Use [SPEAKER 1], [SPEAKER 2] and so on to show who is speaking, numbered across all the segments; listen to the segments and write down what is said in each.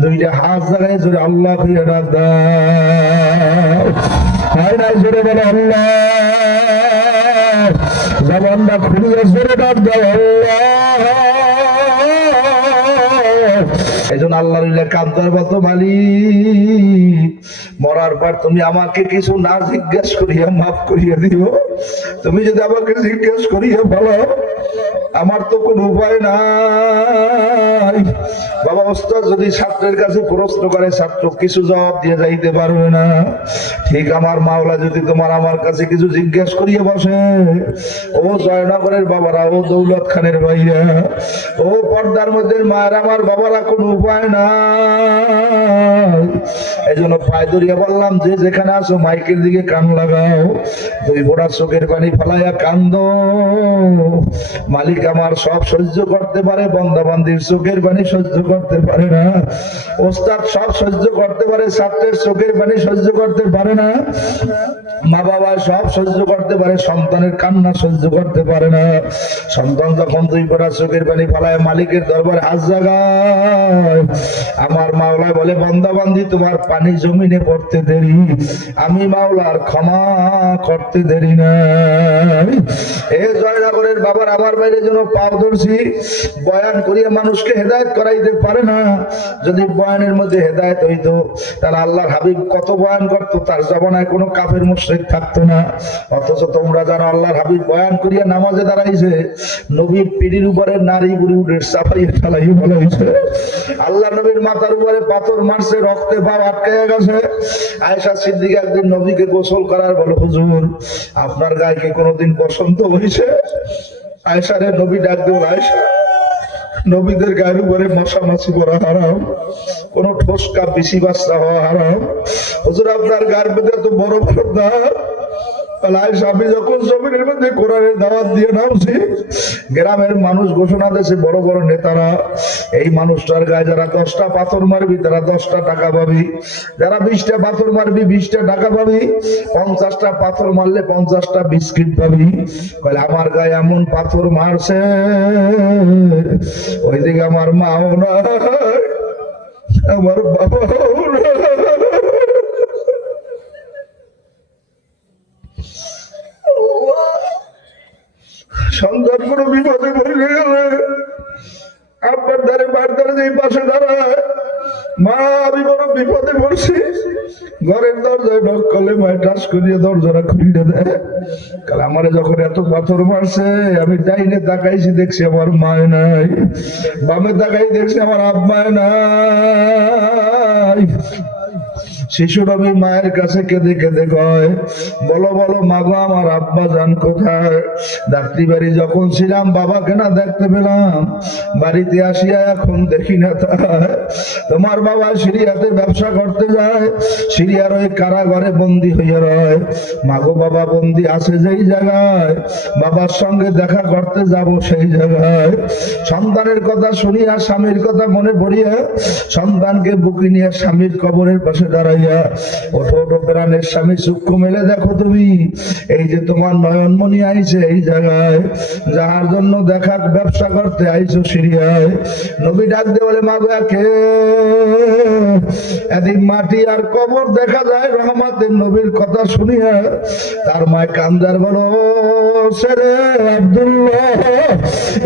[SPEAKER 1] আল্লাহ আল্লাহ। আল্লাহ। এই জন্য আল্লাহ কান্দার মতো মালিক। মরার পর তুমি আমাকে কিছু না জিজ্ঞেস করিয়া মাফ করিয়া দিও। তুমি যদি আমাকে জিজ্ঞেস করিয়া বলো আমার তো কোনো উপায় নাই। বাবা, ওস্তাদ যদি ছাত্রের কাছে প্রশ্ন করে, ছাত্র, কিছু জবাব দিয়ে যাইতে পারবে না? ঠিক আমার মাওলা যদি তোমার আমার কাছে কিছু জিজ্ঞেস করিয়ে বসে, ও জয়নগরের বাবারা, ও দৌলত খানের ভাইরা, ও পর্দার মধ্যে মায়ের আমার বাবারা কোনো উপায় নাই? এই জন্য পায়ে ধরিয়া বললাম, যে যেখানে আসো মাইকের দিকে কান লাগাও। দুই ফোড়া চোখের পানি ফেলাইয়া কান্দ। মালিক আমার সব সহ্য করতে পারে, বন্দাবান্দির চোখের পানি সহ্য করতে পারে না। ওস্তাদ সব সহ্য করতে পারে, ছাত্রের চোখের পানি সহ্য করতে পারে না। মা বাবা সব সহ্য করতে পারে, সন্তানের কান্না সহ্য করতে পারে না। সন্তান যখন দুই ফোড়া চোখের পানি ফেলায়, মালিকের দরবারে হাত জাগায়। আমার মাওলা বলে, বন্দাবান্দি, তোমার পানি জমিনে পড়তে দেরি। আমি মাওলার ক্ষমা করতে দেরি না এ জয়নগরের বাবার আমার বাইরে যেন পাও বয়ান করিয়া মানুষকে হেদায়ত করাইতে পারে না। যদি বয়ানের মধ্যে হেদায়ত হইতো, তাহলে আল্লাহর হাবিব কত বয়ান করতো, তার জমানায় কোনো কাফের মুশরিক থাকতো না। অথচ তোমরা জানো, আল্লাহর হাবিব বয়ান করিয়া নামাজে দাঁড়াইছে। নবীর পিড়ির উপরে নারী বুড়ি উঠে চাপাইয়ে ফেলাই বলা হয়েছে আল্লাহ নবীর মাথার উপরে পাথর মারছে, রক্তে পা আটকাইয়া গেছে। আয়েশা সিদ্দিক একদিন নবীকে গোসল করার বলো, হুজুর, আপনার গায়ে কি কোনোদিন বসন্ত হয়েছে আয়েশারে নবী ডাক দেবেন আয়সা, নবীদের গায়ের উপরে মশা মাছি পরা হারাম, কোন ঠোসকা বেশি বাচ্চা হওয়া হারাম। হুজুর, আপনার গার মধ্যে তো বড় বড় আমি যখন জমিনের মধ্যে কোরআনের দাওয়াত দিয়ে নামছি, গ্রামের মানুষ ঘোষণা দিয়েছে, বড় বড় নেতারা, এই মানুষটার গায়ে যারা দশটা পাথর মারবি, তারা দশটা টাকা পাবি। যারা বিশটা পাথর মারবি, বিশটা টাকা পাবি। পঞ্চাশটা পাথর মারলে পঞ্চাশটা বিস্কিট পাবি। বলে আমার গায়ে এমন পাথর মারছে, ওইদিকে আমার মাও না আমার বাবাও সন্তান কোনো বিপদে পড়ে গেলে আব্বার দ্বারে বার দ্বারে যে পাশে দাঁড়ায় মা আমি বড় পড়ছি ঘরের দরজায় নক করলে টাস করিয়ে দরজাটা খুলিয়ে দেয়। কাল আমার যখন এত পাথর মারছে, আমি ডাইনে তাকাইছি, দেখছি আমার মায় নাই। বামে তাকাই দেখছি আমার আব্বায় নাই। শিশু রবি মায়ের কাছে কেঁদে কেঁদে কয়, বলো বলো মাগো আমার আব্বা যান কোথায়? ডাক্তি বাড়ি যখন ছিলাম, বাবাকে না দেখতে পেলাম। বাড়িতে আসিয়া এখন দেখি না তোমার বাবা সিরিয়াতে ব্যবসা করতে যায়, সিরিয়ার ওই কারাগারে বন্দি হইয়া রয়। মাগো বাবা বন্দি আছে যেই জায়গায়, বাবার সঙ্গে দেখা করতে যাব সেই জায়গায়। সন্তানের কথা শুনিয়া, স্বামীর কথা মনে পড়িয়া, সন্তানকে বুকি নিয়ে স্বামীর কবরের পাশে ওঠো ওঠো প্রাণের স্বামী, সূক্ষ্ম মেলে দেখো তুমি। এই যে তোমার নয়নমণি আইছে এই জায়গায়, যাহার জন্য দেখা ব্যবসা করতে আইছো সিরিয়ায় নবী ডাক দিয়ে বলে, মা এদিন মাটি আর কবর দেখা যায় রহমাতের নবীর কথা শুনিয়া। তার মায় কান্দার বলো সেরে আব্দুল্লাহ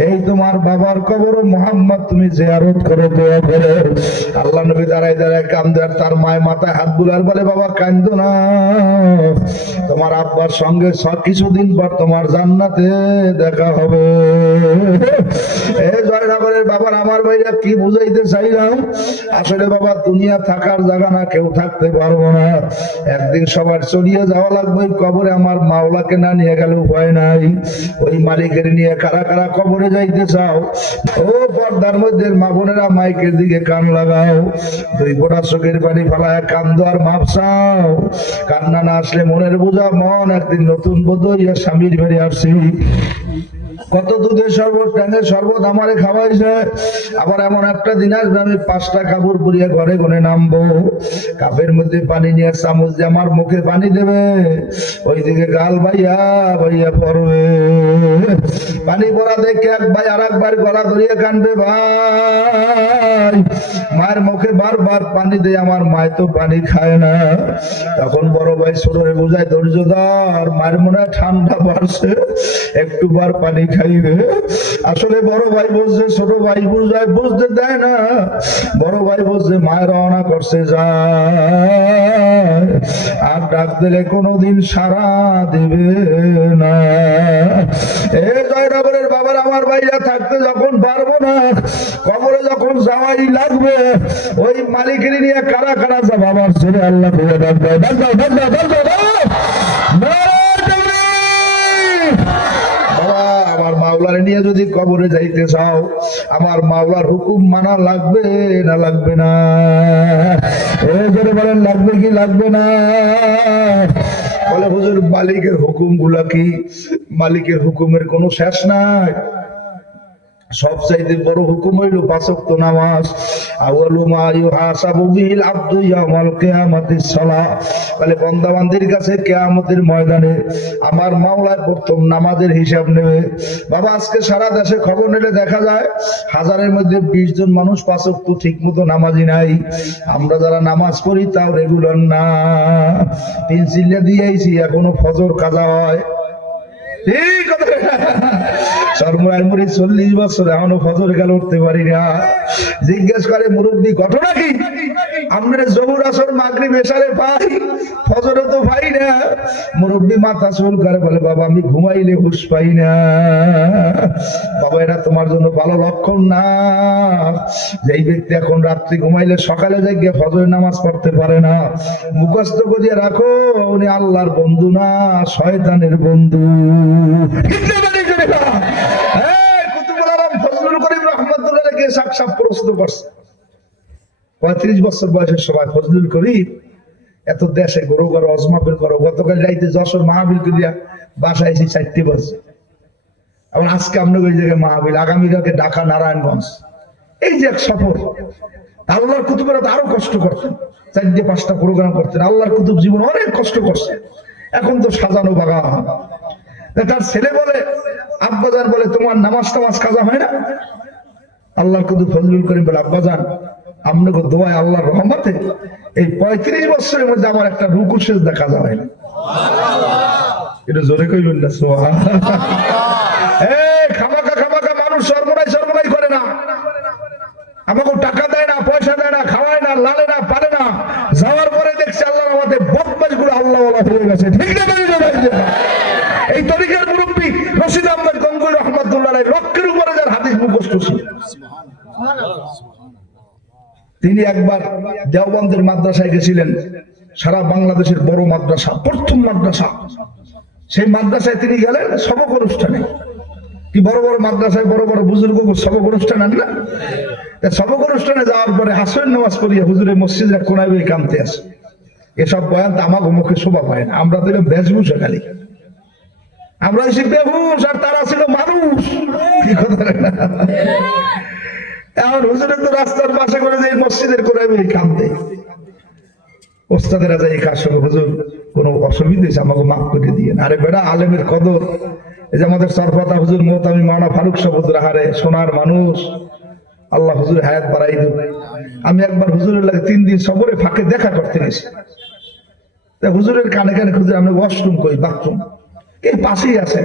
[SPEAKER 1] এই তোমার বাবার কবর মোহাম্মদ তুমি জিয়ারত করে দোয়া করে আল্লাহ নবী দাঁড়ায় দাঁড়ায় কান্দার তার মায় মাথায় হাত বুলার বলে, বাবা, কান্দ না। তোমার আব্বার সঙ্গে সব কিছুদিন পর তোমার জান্নাতে দেখা হবে এ জয়নগরের বাবার আমার ভাইরা কি বুঝাইতে চাইলাম? আসলে বাবা, দুনিয়া থাকার জায়গা না, কেউ থাকতে পারব না। একদিন সবার চলিয়ে যাওয়া লাগবে, ওই কবরে আমার মাওলাকে না নিয়ে গেলে উপায় নাই। ওই মালিকের নিয়ে কারা কারা কবরে যাইতে চাও? ও পর্দার মধ্যে মা বোনেরা মাইকের দিকে কান লাগাও। দুই ফোঁটা চোখের পানি ফেলায় কান্দ আর মাপ চাও। কান্না না আসলে মনের বোঝা মন, একদিন নতুন বোধ হইয়া স্বামীর বেড়ে আসছি কত দুধের শরবত ট্যাঙ্গের শরবত আমারে খাওয়াইছে। আবার এমন একটা দিন আসবে, আমি পাঁচটা কাপড় পরিয়ে ঘরে ঘরে নামবো। কাপের মধ্যে পানি নিয়ে চামচ দিয়ে আমার মুখে পানি দেবে। ওইদিকে গাল ভাইয়া ভাইয়া পড়বে। পানি পড়া দেখে এক ভাই আর একবার গলা ধরিয়ে কানবে, ভাই, মায়ের মুখে বারবার পানি দেয়, আমার মায় তো পানি খায় না। তখন বড় ভাই ছোটরে বুঝায়, ধৈর্য ধর, মায়ের মনে ঠান্ডা বাড়ছে। একটু বার পানি খাইবে আসলে বড় ভাই বলছে, ছোট ভাই বুঝায়, বুঝতে দেয় না। বড় ভাই বলছে মায়ের রওনা করছে, যায়। আর ডাক দিলে কোনোদিন সারা দিবে না। এ জয়নগরের বাবার আমার ভাইরা থাকতে যখন পারব না, কবরে যখন যাওয়াই লাগবে, ওই মালিকের নিয়ে কারা কারা যা বাবার ছেলে আল্লাহ ডাক দাও ডাক দাও ডাক দাও ডাক দাও। নিয়ে যদি কবরে যাইতে চাও, আমার মাওলার হুকুম মানা লাগবে না লাগবে না? করে বলেন, লাগবে কি লাগবে না? বলে, হুজুর, মালিকের হুকুমগুলা কি? মালিকের হুকুমের কোনো শেষ নাই? সবচাইতে বড় হুকুম হইল পাঁচক্ত নামাজ। আউয়ালু মা ইউহাসাবু বিহিল আবদু ইয়াউমাল কিয়ামাতিস সালাহ তাহলে বান্দাবান্দির কাছে কিয়ামতের ময়দানে আমার মাওলায় প্রথম নামাজের হিসাব নেবে। বাবা, আজকে সারা দেশে খবর নিলে দেখা যায়, হাজারের মধ্যে বিশ জন মানুষ পাঁচক্ত ঠিক মতো নামাজি নাই। আমরা যারা নামাজ পড়ি তাও রেগুলার না। পেন্সিলে দিয়েছি, এখনও ফজর কাজা হয়। ঠিক কথা সর্বরায় মুড়ি চল্লিশ বছর এখনও ফজর গেল উঠতে পারি না। জিজ্ঞেস করে, মুরব্বী, ঘটনা কি? আমরা জহুর আসর মাগরি বেসারে পাই, ফজরে তো পাই না। মুরব্বী মাথা চুল করে বলে, বাবা, আমি ঘুমাইলে হুশ পাই না। বাবা, এটা তোমার জন্য ভালো লক্ষণ না। যেই ব্যক্তি এখন রাত্রি ঘুমাইলে সকালে গিয়ে ফজর নামাজ পড়তে পারে না। মুখস্থ করিয়ে রাখো, উনি আল্লাহর বন্ধু না, শয়তানের বন্ধু। করছে পঁয়ত্রিশ বছর ফজলুল যশোর বাসায় জায়গায় মাহবিল নারায়ণগঞ্জ। এই যে এক সফর, আল্লাহর কুতুবেরা তো আরও কষ্ট করতেন। চারটে পাঁচটা প্রোগ্রাম করতেন। আল্লাহর কুতুব জীবন অনেক কষ্ট করছে। এখন তো সাজানো বাগান। তার ছেলে বলে, আব্বাজান বলে, তোমার নামাজ টামাজ কাজা হয় না? আল্লাহর কুতুব ফজলুল করিম বলে, আব্বাজান আপনাকে দোয়ায় আল্লাহর রহমতে এই পঁয়ত্রিশ বছরের মধ্যে আমার একটা রুকু শেষ দেখা যায় না। এটা জোরে কইবেন না খামাকা খামাকা মানুষ সর্বনাই সর্বনাই করে না। আমাকে টাকা দেয় না, পয়সা দেয় না, খাওয়ায় না, লালে না পারে না। যাওয়ার পরে দেখছে আল্লাহর আমাদের বদমাসগুলো আল্লাহ হয়ে গেছে ঠিক না তাই না, তাই না? এই তরিকার মুরব্বী রশিদ আহমেদ গঙ্গুই রহমতুল্লাহ আলাই লক্ষের উপরে যার হাদিস মুখস্থ ছিল তিনি একবার দেওবন্দের মাদ্রাসায় গেছিলেন। সারা বাংলাদেশের বড় মাদ্রাসা, প্রথম মাদ্রাসা। সেই মাদ্রাসায় তিনি গেলেন সবক অনুষ্ঠানে। কি বড় বড় মাদ্রাসায় বড় বড় বুজুর্গ সবক অনুষ্ঠান আন না? সবক অনুষ্ঠানে যাওয়ার পরে হাসন নামাজ পড়িয়ে হুজুরের মসজিদের কোনায় বই কামতে আসে। এসব বয়ান তো আমাকে মুখে শোভা পায় না। আমরা দিলাম বেশভূষা খালি। আমরা বেহুশ আর তারা ছিল মানুষ। কি কথা? এখন হুজুরের তো রাস্তার পাশে করে যে মসজিদের কোনায় বই কামতে ওস্তাদেরা যাই কাজ হুজুর, কোনো অসুবিধা আমাকে মাফ করে দিয়ে আরে বেড়া, আলেমের কদর। এই যে আমাদের সরফতা হুজুর মোহতামি মানা ফারুক সাহ হুজুর হারে সোনার মানুষ। আল্লাহ হুজুর হায়াত বাড়াই দেব আমি একবার হুজুরের লাগে তিন দিন সবরে ফাঁকে দেখা করতে গেছি। হুজুরের কানে কানে খুঁজে আমি ওয়াশরুম কই বাথরুম এই পাশেই আছে?